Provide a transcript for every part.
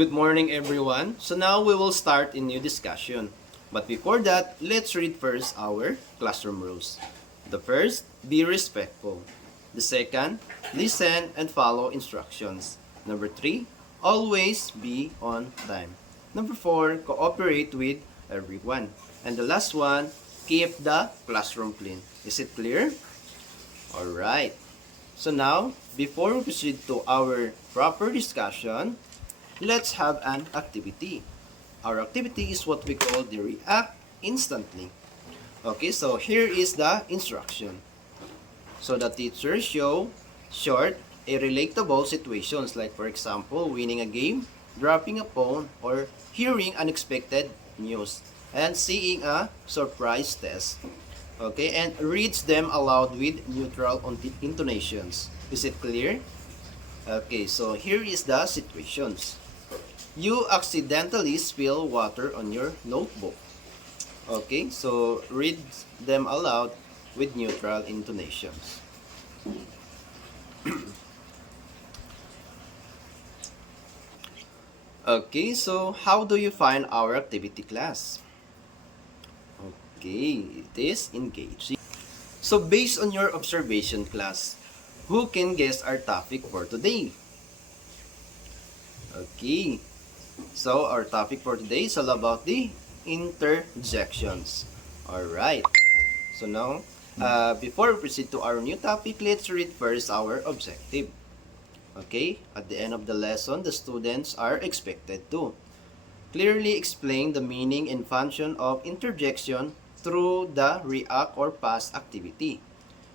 Good morning, everyone. So now we will start a new discussion. But before that, let's read first our classroom rules. The first, be respectful. The second, listen and follow instructions. Number 3, always be on time. Number 4, cooperate with everyone. And the last one, keep the classroom clean. Is it clear? Alright. So now, before we proceed to our proper discussion, let's have an activity. Our activity is what we call the react instantly. Okay, so here is the instruction. So the teacher show short, a relatable situations like for example, winning a game, dropping a phone, or hearing unexpected news, and seeing a surprise test. Okay, and reads them aloud with neutral intonations. Is it clear? Okay, so here is the situations. You accidentally spill water on your notebook. Okay, so read them aloud with neutral intonations. Okay, so how do you find our activity class? Okay, it is engaging. So based on your observation class, who can guess our topic for today? Okay, so our topic for today is all about the interjections. Alright, so now, before we proceed to our new topic, let's read first our objective. Okay, at the end of the lesson, the students are expected to clearly explain the meaning and function of interjection through the react or past activity.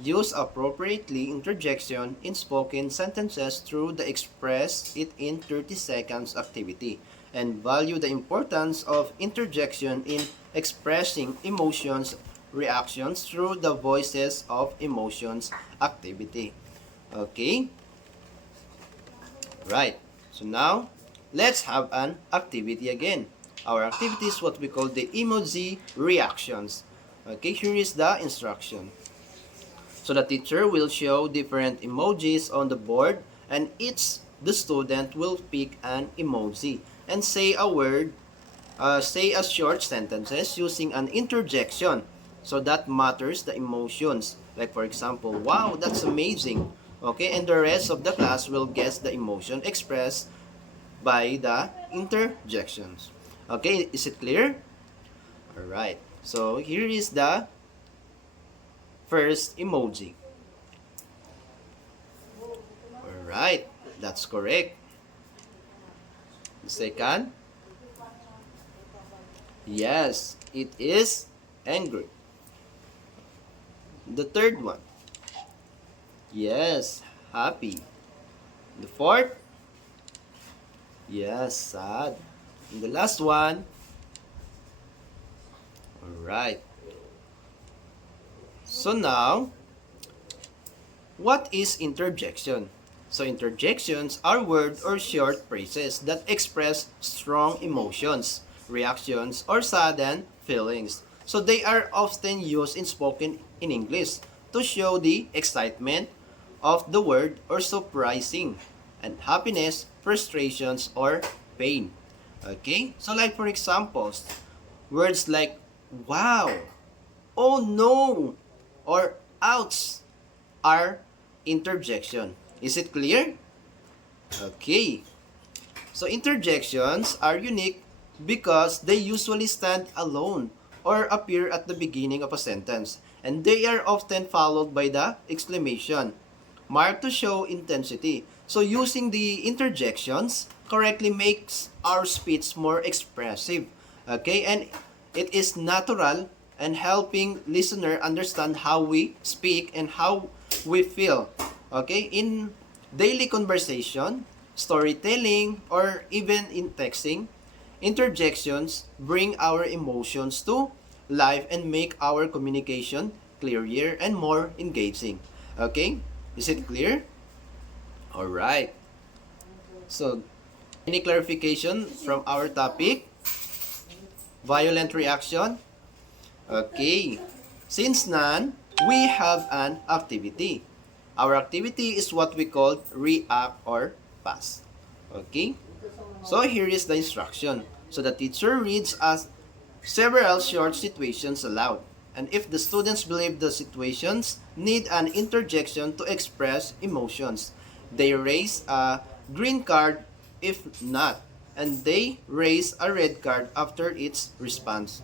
Use appropriately interjection in spoken sentences through the express it in 30 seconds activity, and value the importance of interjection in expressing emotions reactions through the voices of emotions activity. Okay? Right. So now, let's have an activity again. Our activity is what we call the emoji reactions. Okay, here is the instruction. So the teacher will show different emojis on the board, and each the student will pick an emoji and say a word, say a short sentences using an interjection. So that matters the emotions. Like for example, wow, that's amazing. Okay, and the rest of the class will guess the emotion expressed by the interjections. Okay, is it clear? Alright, so here is the first emoji. Alright, that's correct. The second? Yes, it is angry. The third one? Yes, happy. The fourth? Yes, sad. And the last one? Alright. So now, what is interjection? So interjections are words or short phrases that express strong emotions, reactions, or sudden feelings. So they are often used in spoken in English to show the excitement of the word or surprising and happiness, frustrations, or pain. Okay? So like for examples, words like wow, oh no, or ouch are interjection. Is it clear? Okay. So interjections are unique because they usually stand alone or appear at the beginning of a sentence, and they are often followed by the exclamation mark to show intensity. So using the interjections correctly makes our speech more expressive. Okay? And it is natural and helping listener understand how we speak and how we feel. Okay? In daily conversation, storytelling, or even in texting, interjections bring our emotions to life and make our communication clearer and more engaging. Okay? Is it clear? Alright. So, any clarification from our topic? Violent reaction? Okay. Since none, we have an activity. Our activity is what we call react or pass. Okay? So here is the instruction. So the teacher reads us several short situations aloud. And if the students believe the situations need an interjection to express emotions, they raise a green card. If not, and they raise a red card after its response.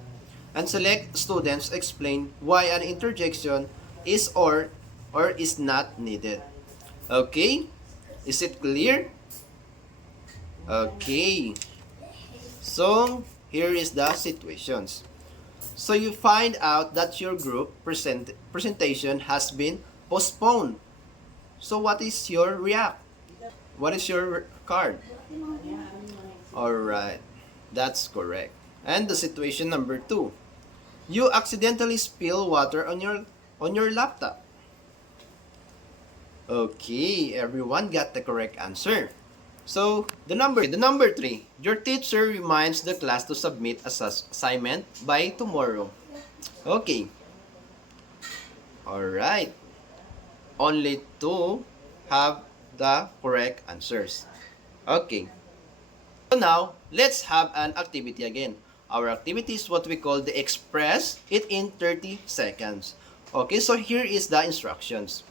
And select students explain why an interjection is or is not needed. Okay? Is it clear? Okay. So, here is the situations. So you find out that your group presentation has been postponed. So what is your react? What is your card? Alright, that's correct. And the situation number 2. You accidentally spill water on your laptop. Okay, everyone got the correct answer. So, the number 3. Your teacher reminds the class to submit assignment by tomorrow. Okay. Alright. Only 2 have the correct answers. Okay. So now, let's have an activity again. Our activity is what we call the express it in 30 seconds. Okay, so here is the instructions.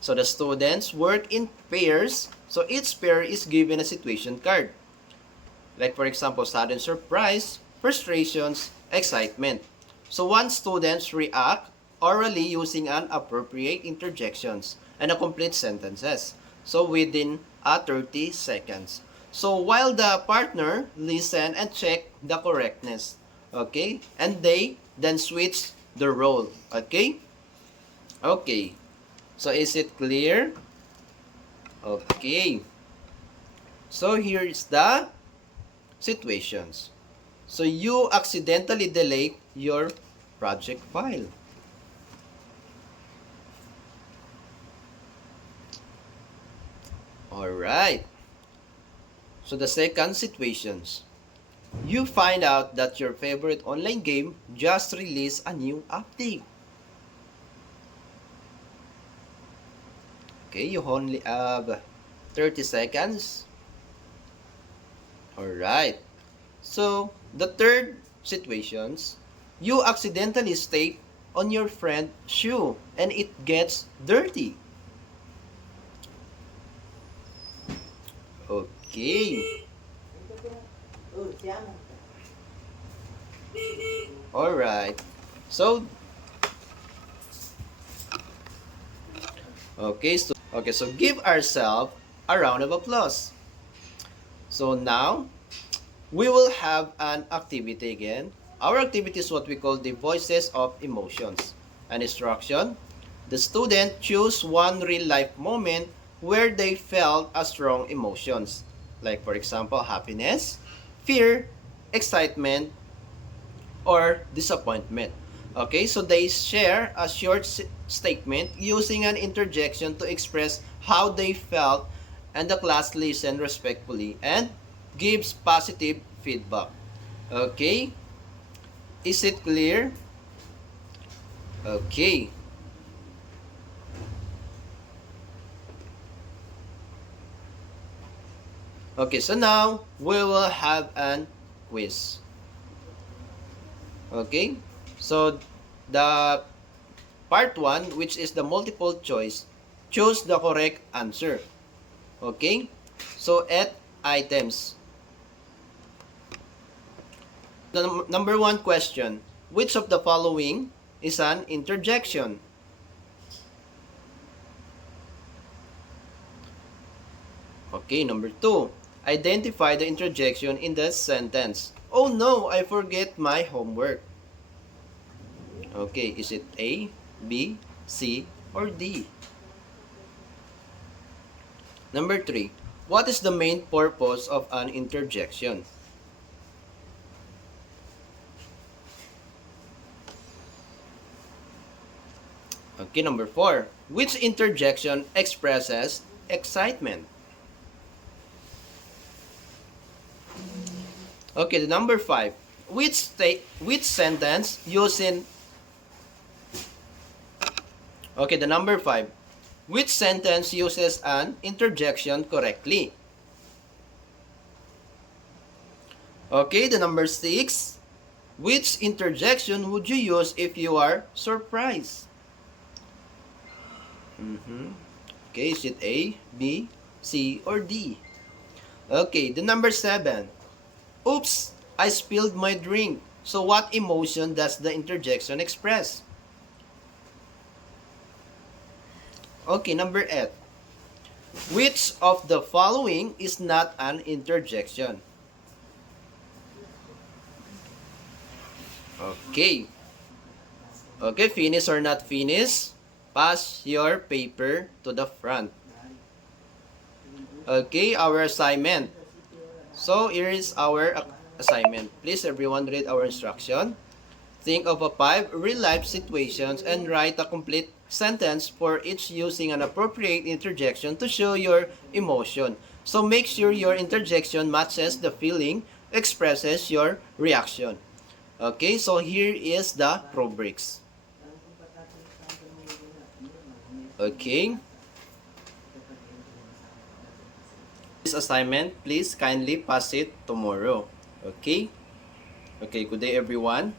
So the students work in pairs. So each pair is given a situation card. Like for example, sudden surprise, frustrations, excitement. So one students react orally using an appropriate interjections and a complete sentences. So within 30 seconds. So while the partner listen and check the correctness. Okay? And they then switch the role. Okay? Okay. So is it clear? Okay. So here is the situations. So you accidentally delete your project file. Alright. So the second situations. You find out that your favorite online game just released a new update. Okay, you only have 30 seconds. Alright. So, the third situations, you accidentally step on your friend's shoe and it gets dirty. Okay. Alright. So, so give ourselves a round of applause. So now, we will have an activity again. Our activity is what we call the voices of emotions. An instruction, the student choose one real life moment where they felt a strong emotions. Like for example, happiness, fear, excitement, or disappointment. Okay, so they share a short statement using an interjection to express how they felt, and the class listens respectfully and gives positive feedback. Okay, is it clear? Okay. Okay, so now we will have an quiz. Okay, so the part 1, which is the multiple choice, choose the correct answer. Okay, so at items. The number 1 question, which of the following is an interjection? Okay, number 2, identify the interjection in the sentence. Oh no, I forget my homework. Okay, is it A, B, C, or D? Number 3, what is the main purpose of an interjection? Okay, number 4, which interjection expresses excitement? Okay, the number 5, which sentence using Okay, the number 5, which sentence uses an interjection correctly? Okay, the number 6. Which interjection would you use if you are surprised? Okay, is it A, B, C, or D? Okay, the number 7. Oops, I spilled my drink. So what emotion does the interjection express? Okay, number 8. Which of the following is not an interjection? Okay. Okay, finish or not finish? Pass your paper to the front. Okay, our assignment. So here is our assignment. Please everyone read our instruction. Think of a 5 real-life situations and write a complete sentence for each using an appropriate interjection to show your emotion. So make sure your interjection matches the feeling, expresses your reaction. Okay, so here is the rubrics. Okay. This assignment, please kindly pass it tomorrow. Okay? Okay, good day everyone.